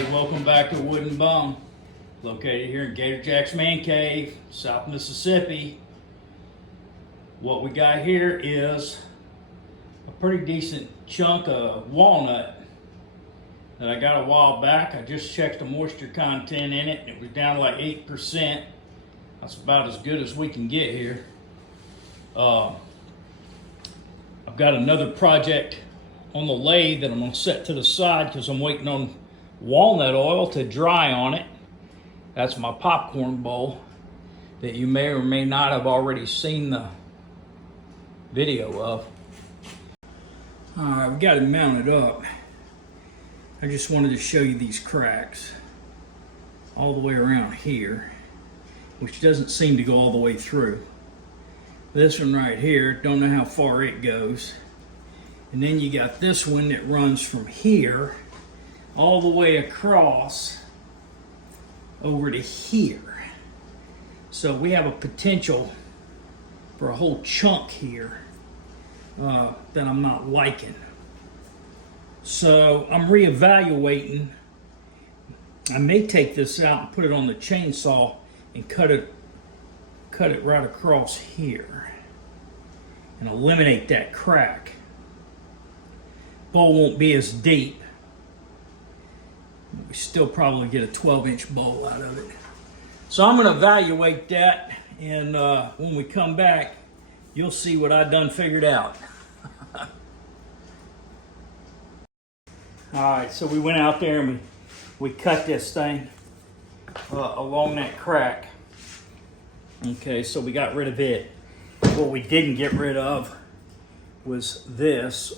everybody, welcome back to Wooden Bum, located here in Gator Jack's Man Cave, South Mississippi. What we got here is a pretty decent chunk of walnut that I got a while back. I just checked the moisture content in it and it was down to like 8%. That's about as good as we can get here. I've got another project on the lathe that I'm going to set to the side because I'm waiting on walnut oil to dry on it. That's my popcorn bowl that you may or may not have already seen the video of. Alright, we got it mounted up. I just wanted to show you these cracks all the way around here, which doesn't seem to go all the way through. This one right here, don't know how far it goes. And then you got this one that runs from here all the way across over to here. So we have a potential for a whole chunk here that I'm not liking. So I'm reevaluating. I may take this out and put it on the chainsaw and cut it right across here and eliminate that crack. Bowl won't be as deep. We still probably get a 12-inch bowl out of it. So I'm going to evaluate that, and when we come back, you'll see what I done figured out. Alright, so we went out there and we cut this thing along that crack. Okay, so we got rid of it. What we didn't get rid of was this.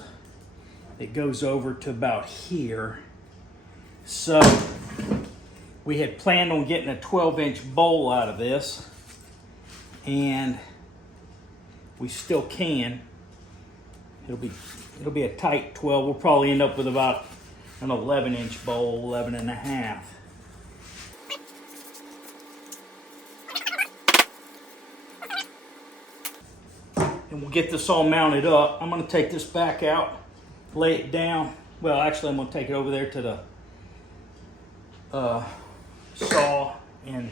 It goes over to about here. So we had planned on getting a 12-inch bowl out of this, and we still can. It'll be a tight 12. We'll probably end up with about an 11-inch bowl, 11 and a half. And we'll get this all mounted up. I'm going to take this back out, lay it down. Well, actually, I'm going to take it over there to the saw and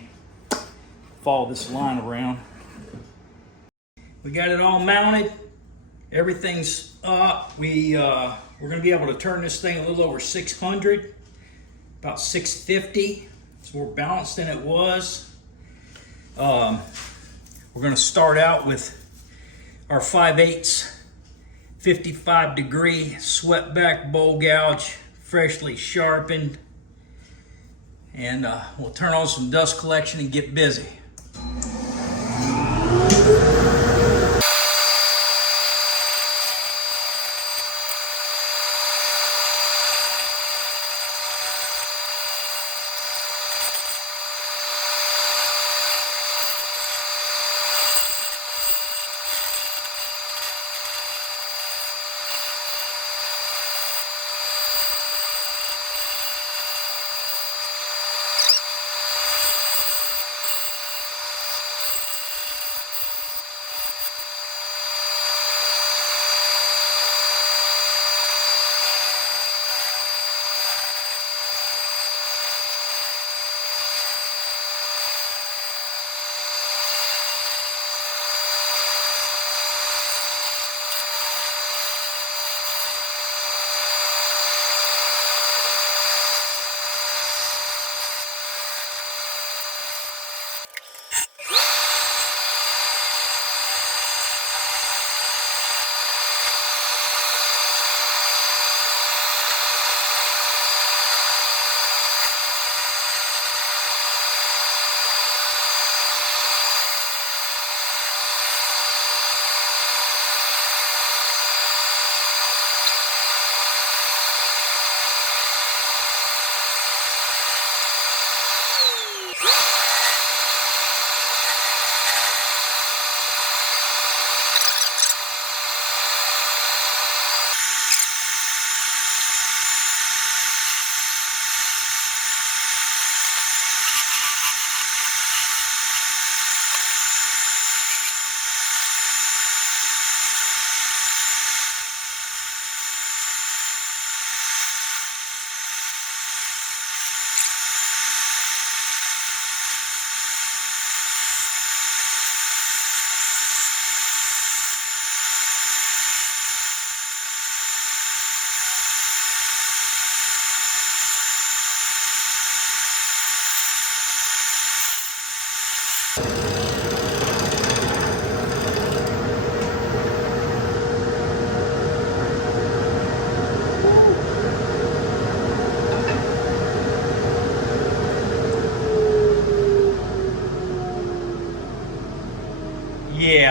follow this line around. We got it all mounted. Everything's up. We're going to be able to turn this thing a little over 600, about 650. It's more balanced than it was. We're going to start out with our 5/8 55-degree swept back bowl gouge, freshly sharpened. And we'll turn on some dust collection and get busy.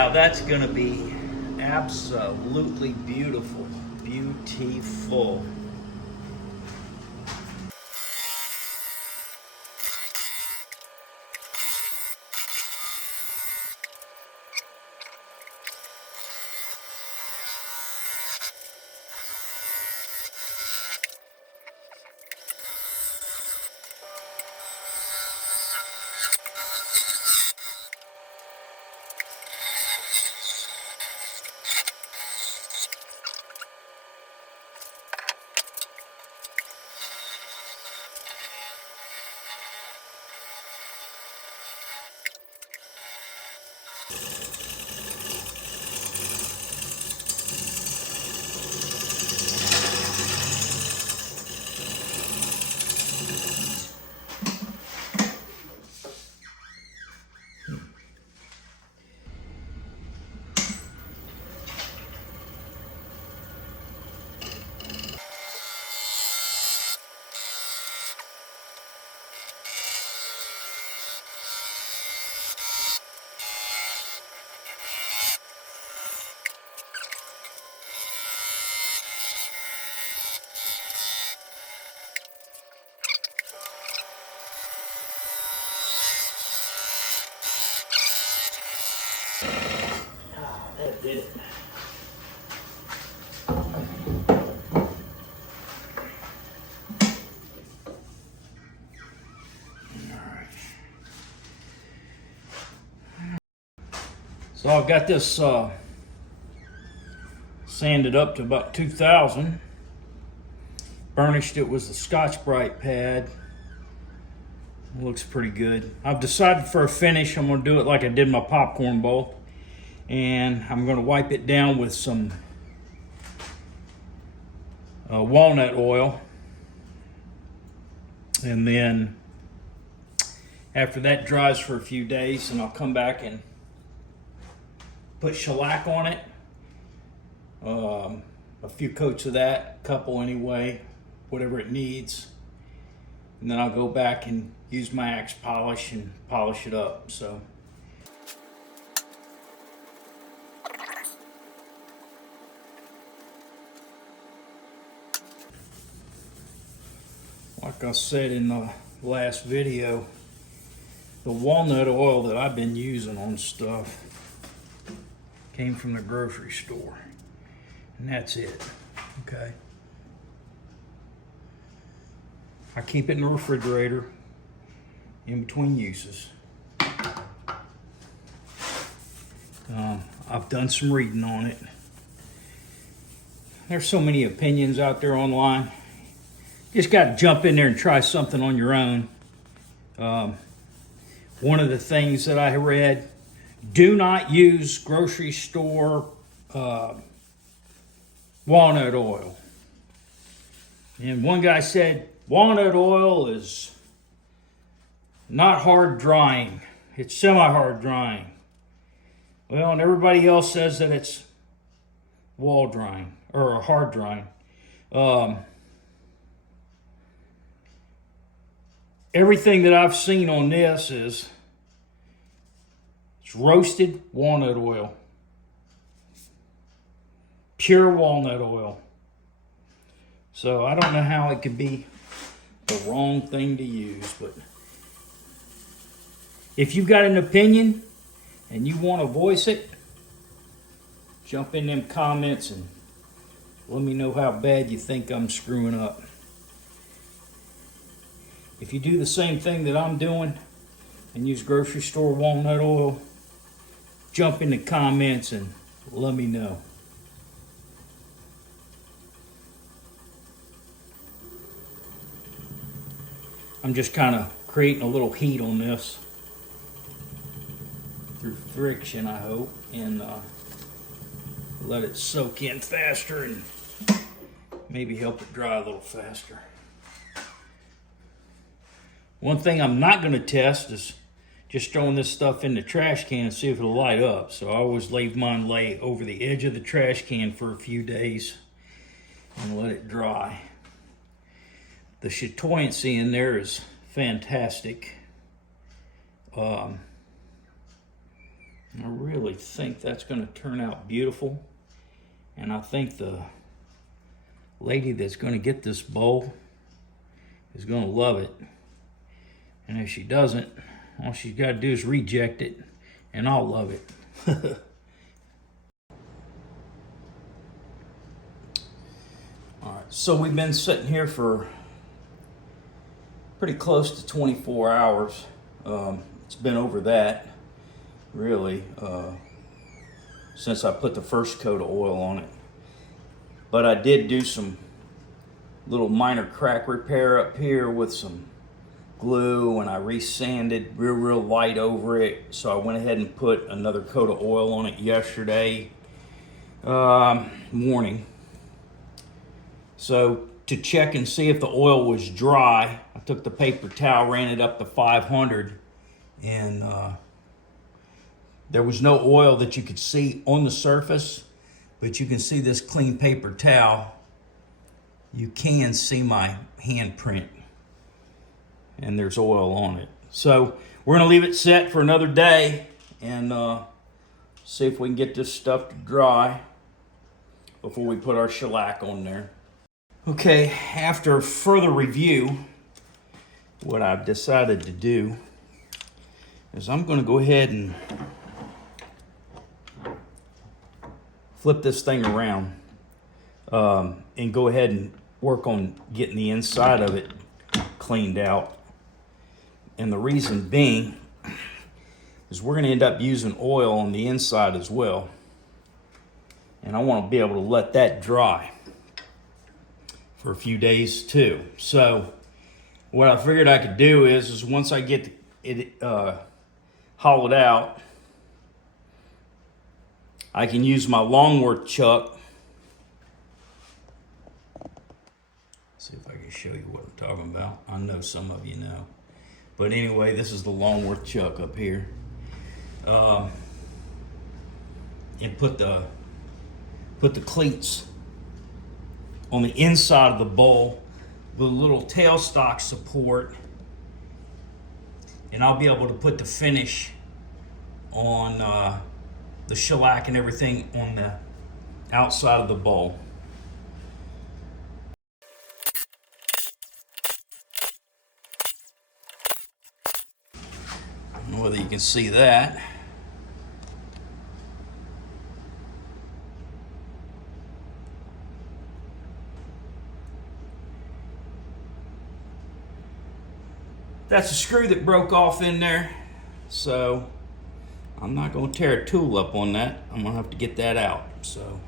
Now that's gonna be absolutely beautiful. Beautiful. That did it. So I've got this sanded up to about 2000. Burnished it with the Scotch-Brite pad. Looks pretty good. I've decided for a finish, I'm going to do it like I did my popcorn bowl. And I'm going to wipe it down with some walnut oil. And then after that dries for a few days, and I'll come back and put shellac on it. A few coats of that, a couple anyway, whatever it needs. And then I'll go back and use my axe polish and polish it up. So like I said in the last video, the walnut oil that I've been using on stuff came from the grocery store. And that's it, okay? I keep it in the refrigerator in between uses. I've done some reading on it. There's so many opinions out there online. You just got to jump in there and try something on your own. One of the things that I read, do not use grocery store walnut oil. And one guy said, walnut oil is not hard drying. It's semi-hard drying. Well, and everybody else says that it's wall drying or hard drying. Everything that I've seen on this is it's roasted walnut oil. Pure walnut oil. So I don't know how it could be the wrong thing to use, but if you've got an opinion and you want to voice it, jump in them comments and let me know how bad you think I'm screwing up. If you do the same thing that I'm doing and use grocery store walnut oil, jump in the comments and let me know. I'm just kind of creating a little heat on this through friction, I hope, and let it soak in faster and maybe help it dry a little faster. One thing I'm not going to test is just throwing this stuff in the trash can and see if it'll light up. So I always leave mine lay over the edge of the trash can for a few days and let it dry. The chatoyancy in there is fantastic. I really think that's going to turn out beautiful. And I think the lady that's going to get this bowl is going to love it. And if she doesn't, all she's got to do is reject it, and I'll love it. All right, so we've been sitting here for pretty close to 24 hours. It's been over that, really, since I put the first coat of oil on it. But I did do some little minor crack repair up here with some glue, and I resanded real light over it. So I went ahead and put another coat of oil on it yesterday morning. So to check and see if the oil was dry, I took the paper towel, ran it up to 500, and there was no oil that you could see on the surface, but you can see this clean paper towel. You can see my handprint, and there's oil on it. So we're gonna leave it set for another day and see if we can get this stuff to dry before we put our shellac on there. Okay, after further review, what I've decided to do is I'm gonna go ahead and flip this thing around and go ahead and work on getting the inside of it cleaned out. And the reason being is we're going to end up using oil on the inside as well. And I want to be able to let that dry for a few days too. So what I figured I could do is once I get it hollowed out, I can use my Longworth chuck. See if I can show you what I'm talking about. I know some of you know. But anyway, this is the Longworth chuck up here. And put the cleats on the inside of the bowl with a little tailstock support. And I'll be able to put the finish on the shellac and everything on the outside of the bowl. I don't know whether you can see that. That's a screw that broke off in there, so I'm not going to tear a tool up on that. I'm going to have to get that out. So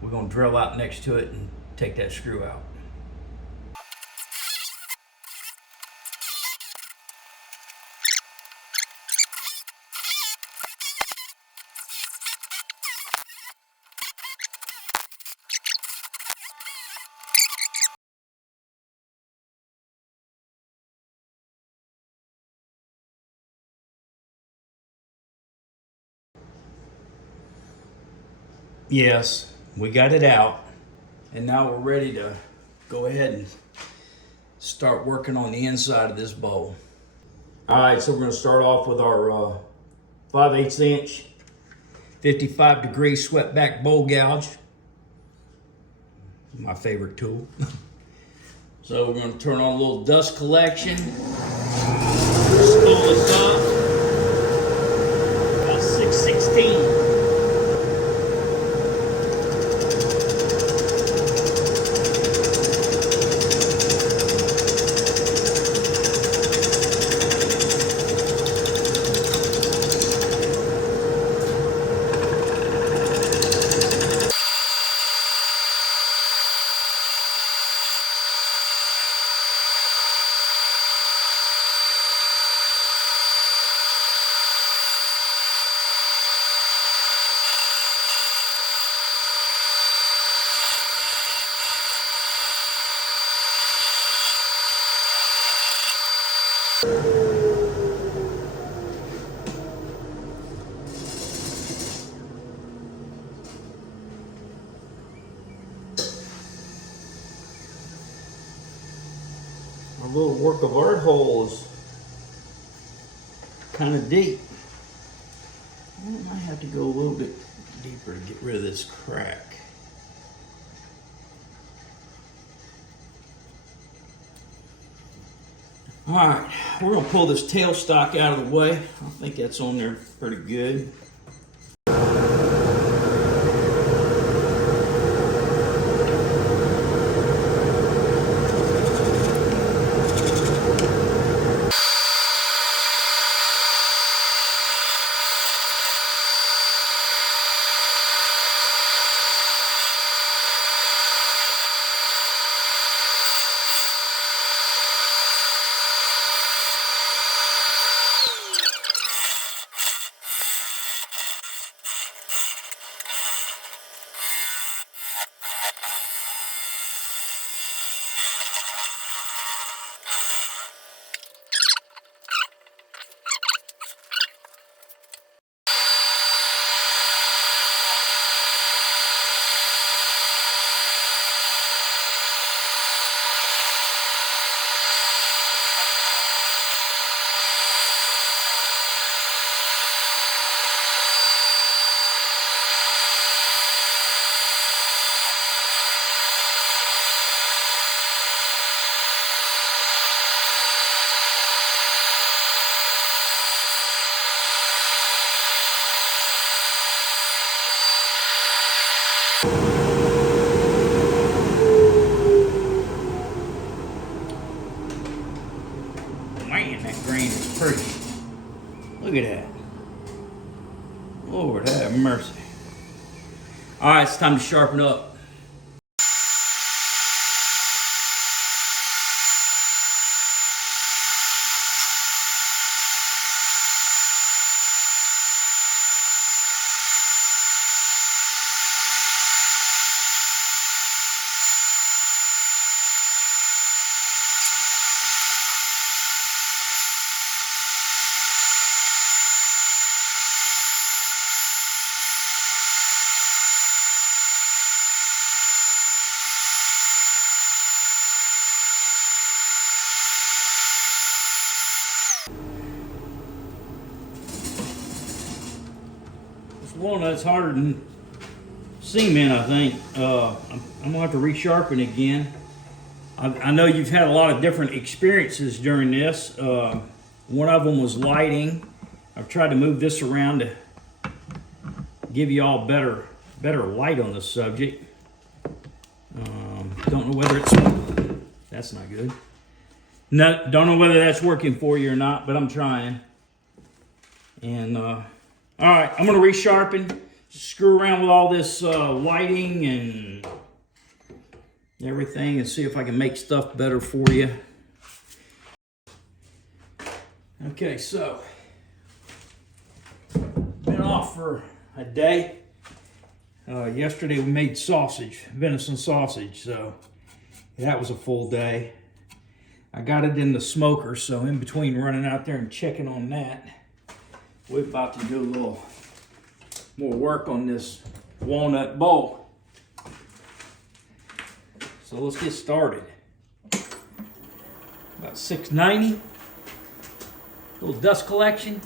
we're going to drill out next to it and take that screw out. Yes, we got it out, and now we're ready to go ahead and start working on the inside of this bowl. All right, so we're going to start off with our 5/8 inch 55-degree swept back bowl gouge. My favorite tool. So we're going to turn on a little dust collection. Spool the top. About 6/16. Our little work of art hole is kind of deep. I might have to go a little bit deeper to get rid of this crack. All right, we're gonna pull this tailstock out of the way. I think that's on there pretty good. Man, that grain is pretty. Look at that. Lord have mercy. All right, it's time to sharpen up. Walnut's harder than cement, I think. I'm gonna have to resharpen again. I know you've had a lot of different experiences during this. One of them was lighting. I've tried to move this around to give you all better light on the subject. Don't know whether it's, that's not good. No, don't know whether that's working for you or not, but I'm trying. And all right, I'm gonna resharpen, screw around with all this lighting and everything and see if I can make stuff better for you. Okay, so, been off for a day. Yesterday we made sausage, venison sausage, so that was a full day. I got it in the smoker, so in between running out there and checking on that, we're about to do a little more work on this walnut bowl. So let's get started. About 690. Little dust collection.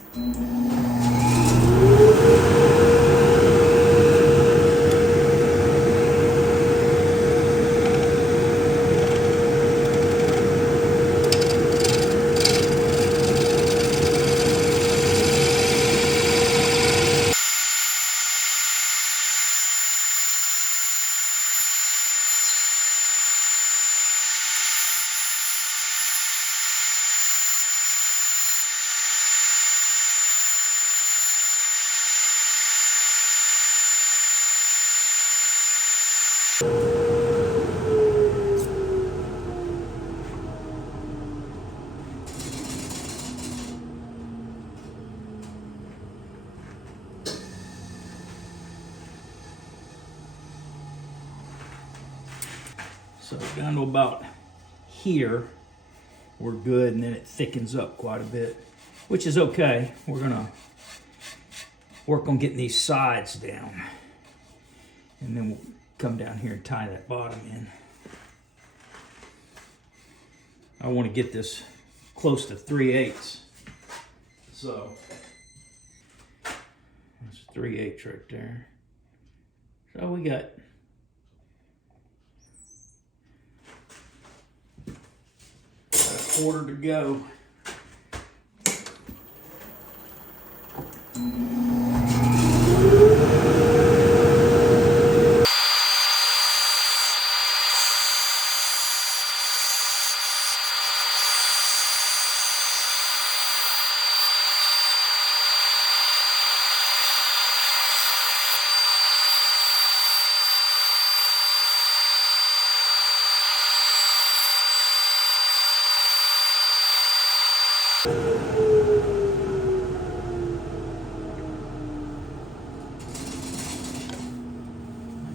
So down to about here, we're good, and then it thickens up quite a bit, which is okay. We're gonna work on getting these sides down, and then we'll come down here and tie that bottom in. I want to get this close to 3/8. So 3/8 right there. So we got a quarter to go.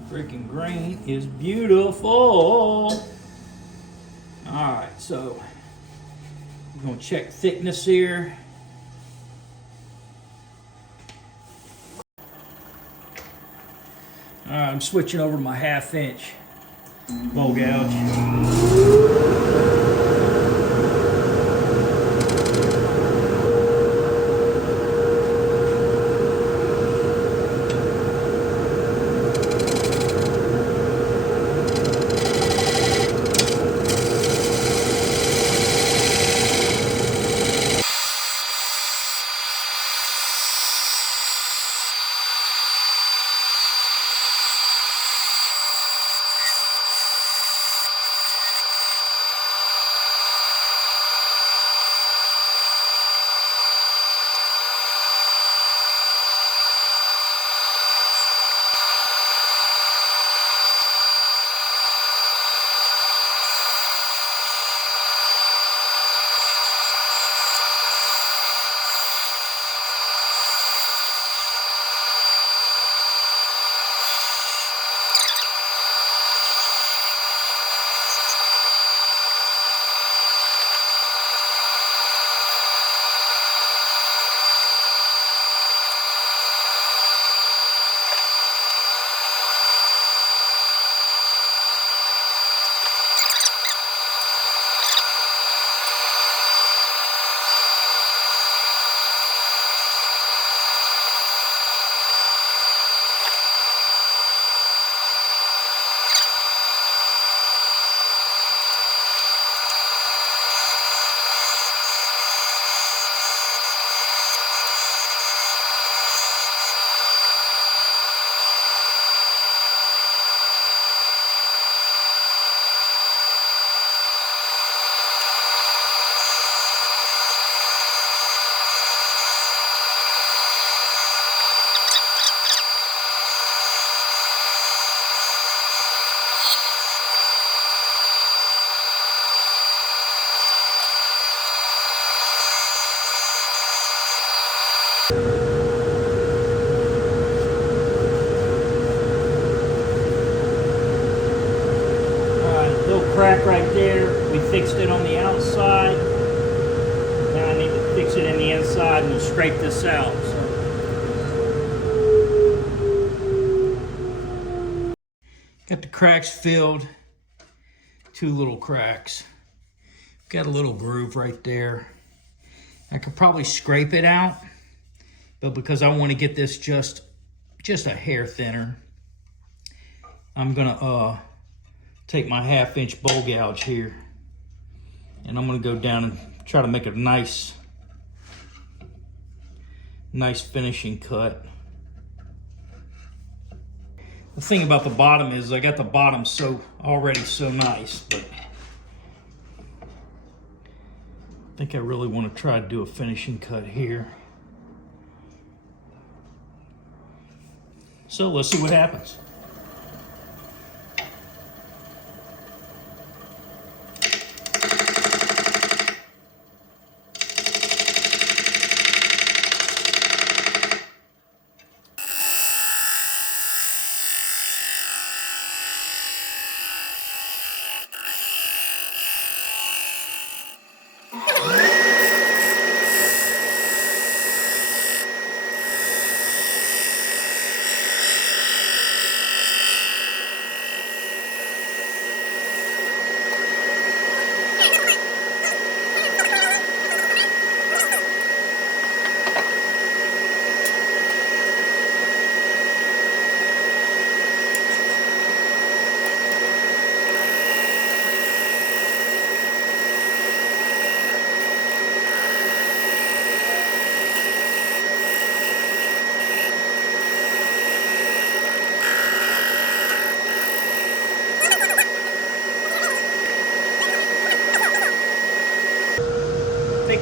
Freaking grain is beautiful. All right, so I'm gonna check thickness here. All right, I'm switching over to my 1/2 inch bowl gouge. Crack right there. We fixed it on the outside. Now I need to fix it in the inside and we'll scrape this out. Got the cracks filled. 2 little cracks. Got a little groove right there. I could probably scrape it out, but because I want to get this just a hair thinner, I'm gonna take my 1/2 inch bowl gouge here and I'm gonna go down and try to make a nice finishing cut. The thing about the bottom is I got the bottom already so nice, but I think I really want to try to do a finishing cut here. So let's see what happens.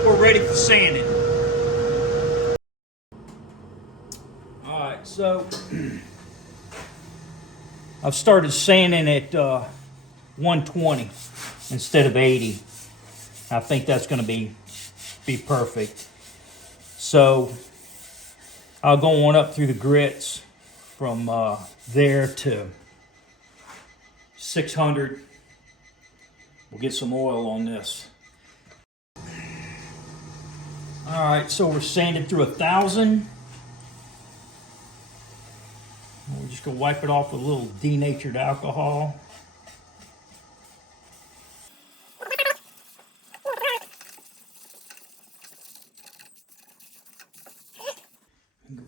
we're ready for sanding. All right, so I've started sanding at 120 instead of 80. I think that's going to be perfect. So I'll go on up through the grits from there to 600. We'll get some oil on this. All right, so we're sanded through 1,000. We're just gonna wipe it off with a little denatured alcohol.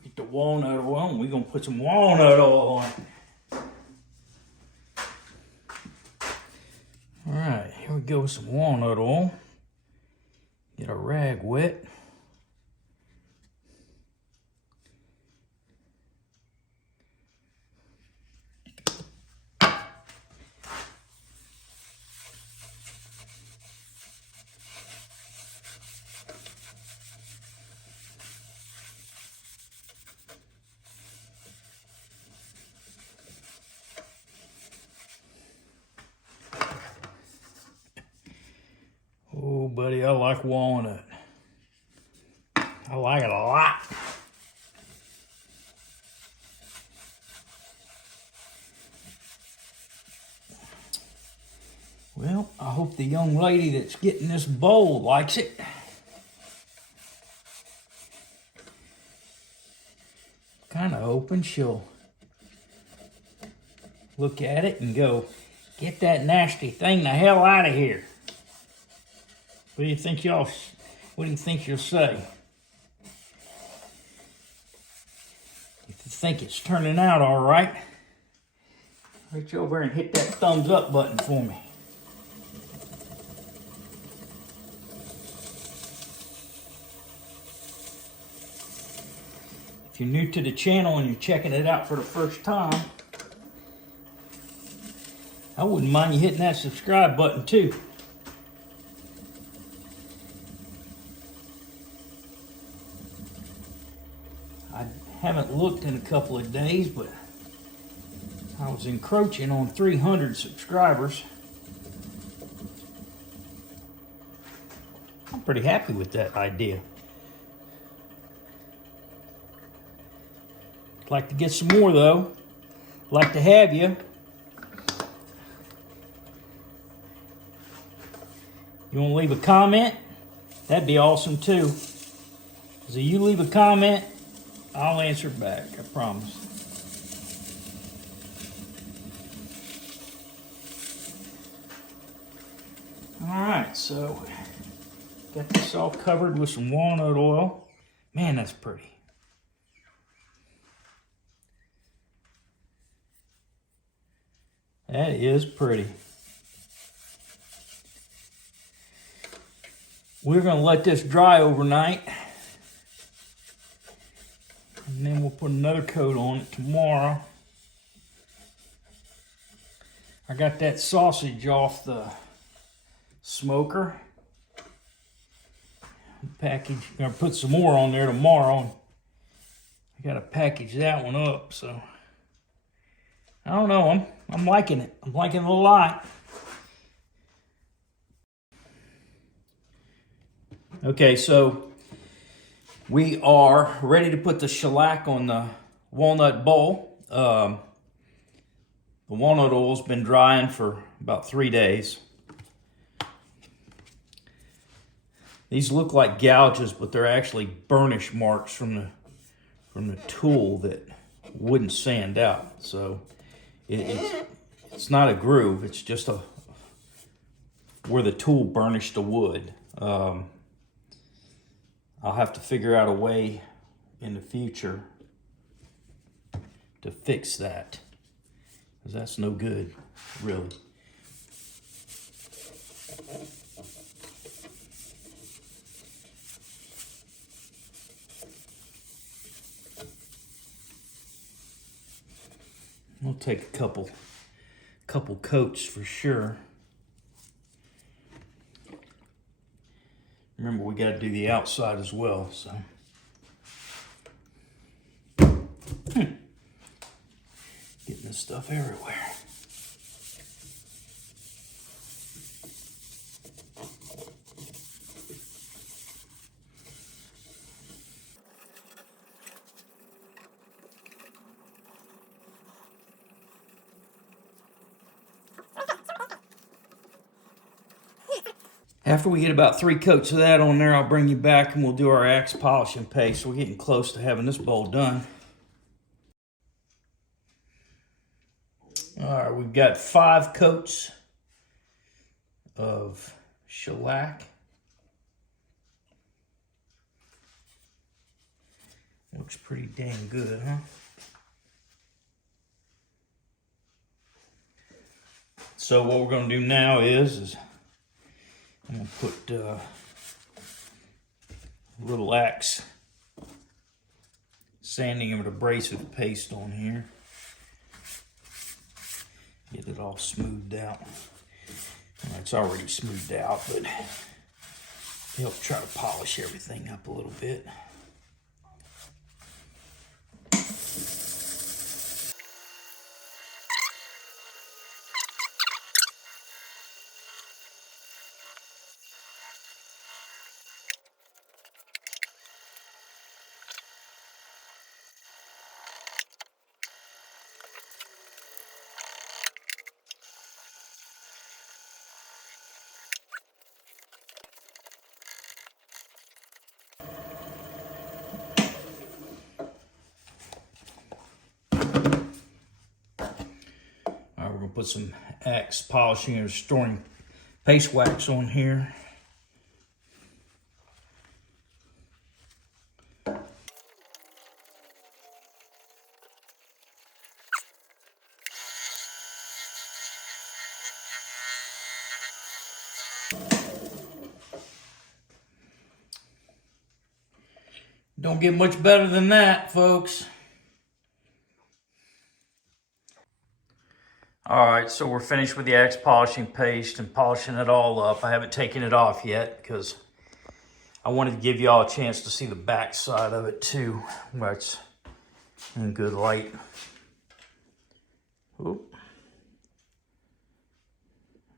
Get the walnut oil, and we're gonna put some walnut oil on it. All right, here we go with some walnut oil. Get our rag wet. Oh, buddy, I like walnut. I like it a lot. Well, I hope the young lady that's getting this bowl likes it. Kind of hoping she'll look at it and go, "Get that nasty thing the hell out of here." What do you think she'll say? If you think it's turning out all right, reach over and hit that thumbs up button for me. If you're new to the channel and you're checking it out for the first time, I wouldn't mind you hitting that subscribe button too. I haven't looked in a couple of days, but I was encroaching on 300 subscribers. I'm pretty happy with that idea. Like to get some more though. Like to have you. You want to leave a comment? That'd be awesome too. So you leave a comment, I'll answer back, I promise. All right, so got this all covered with some walnut oil. Man, that's pretty. That is pretty. We're going to let this dry overnight. And then we'll put another coat on it tomorrow. I got that sausage off the smoker. Package. I'm going to put some more on there tomorrow. I got to package that one up, so I don't know. I'm liking it. I'm liking it a lot. Okay, so we are ready to put the shellac on the walnut bowl. The walnut oil's been drying for about 3 days. These look like gouges, but they're actually burnish marks from the tool that wouldn't sand out. So it's not a groove. It's just where the tool burnished the wood. I'll have to figure out a way in the future to fix that, because that's no good, really. We'll take a couple coats for sure. Remember, we got to do the outside as well, so. Getting this stuff everywhere. After we get about 3 coats of that on there, I'll bring you back and we'll do our axe polishing paste. We're getting close to having this bowl done. All right, we've got 5 coats of shellac. Looks pretty dang good, huh? So what we're going to do now is I'm going to put a little axe sanding and abrasive paste on here. Get it all smoothed out. Well, it's already smoothed out, but help try to polish everything up a little bit. We're going to put some axe polishing and restoring paste wax on here. Don't get much better than that, folks. All right, so we're finished with the axe polishing paste and polishing it all up. I haven't taken it off yet because I wanted to give you all a chance to see the back side of it too, where it's in good light. Oop.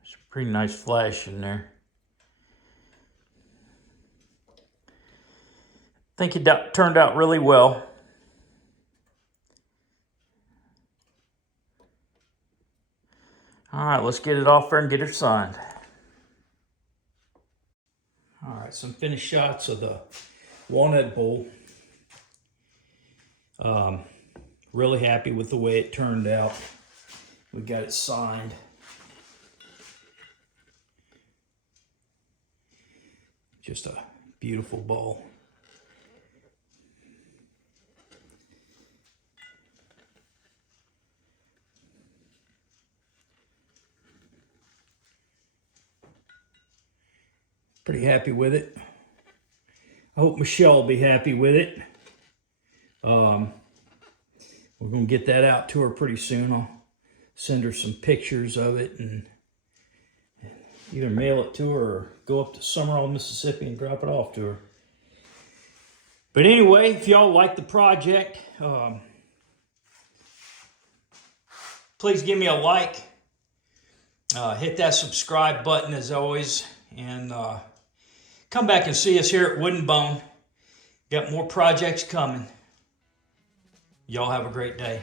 It's a pretty nice flash in there. I think it turned out really well. All right, let's get it off there and get it signed. All right, some finished shots of the walnut bowl. Really happy with the way it turned out. We got it signed. Just a beautiful bowl. Pretty happy with it. I hope Michelle will be happy with it. We're going to get that out to her pretty soon. I'll send her some pictures of it and either mail it to her or go up to Summerall, Mississippi and drop it off to her. But anyway, if y'all like the project, please give me a like. Hit that subscribe button as always. And come back and see us here at Wood and Bone. Got more projects coming. Y'all have a great day.